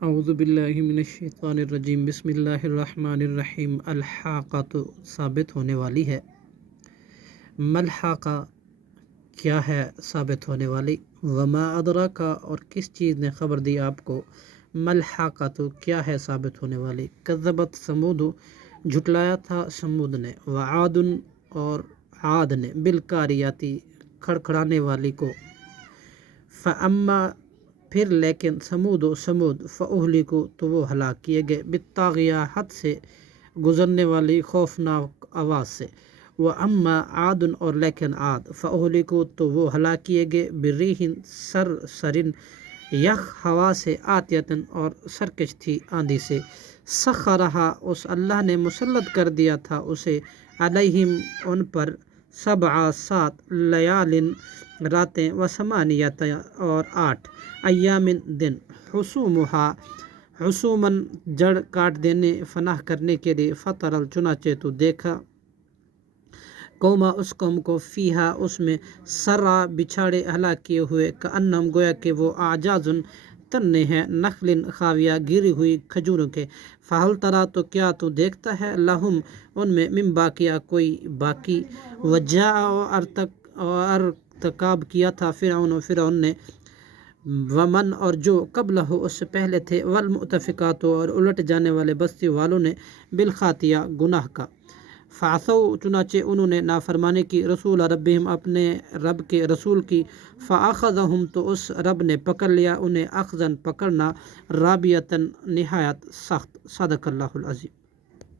اعوذ باللہ من الشیطان الرجیم بسم اللہ الرحمن الرحیم۔ الحاقۃ ثابت ہونے والی ہے۔ ملحقہ کیا ہے ثابت ہونے والی؟ وما ادراک اور کس چیز نے خبر دی آپ کو؟ ملحقۃ کیا ہے ثابت ہونے والی؟ کذبت ثمود جھٹلایا تھا سمود نے، وعاد اور عاد نے، بالقاریاتی کھڑکھڑانے والی کو، فاما پھر لیکن سمود فاہلکوا تو وہ ہلاک کیے گئے، بالطاغیہ حد سے گزرنے والی خوفناک آواز سے، واما عاد اور لیکن عاد فاہلکوا تو وہ ہلاک کیے گئے، برریح سرسرن یخ ہوا سے، آتیتن اور سرکش تھی آندھی سے، سخرہا اس اللہ نے مسلط کر دیا تھا اسے، علیہم ان پر، 7 لیالن راتیں، وثمانیۃ اور 8 ایام دن، حسوماً جڑ کاٹ دینے، فناہ کرنے کے لیے، فترل چنانچہ تو دیکھا، قوما اس قوم کو، فیہا اس میں، سرا بچھاڑے ہلاک کیے ہوئے، کأنہم گویا کہ وہ اعجازن تنے ہیں، نخل خاویہ گری ہوئی کھجوروں کے، فہل ترا تو کیا تو دیکھتا ہے، لہم ان میں، من باقیہ کوئی باقی، وجاء ارتکاب کیا تھا فرعون نے، ومن اور جو قبلہ اس سے پہلے تھے، والمؤتفقات اور الٹ جانے والے بستی والوں نے، بالخاطیہ گناہ کا، فعصوا چنانچہ انہوں نے نافرمانی کی، رسول ربہم اپنے رب کے رسول کی، فاخذہم تو اس رب نے پکڑ لیا انہیں، اخذاً پکڑنا، رابیتاً نہایت سخت، صدق اللہ العظیم۔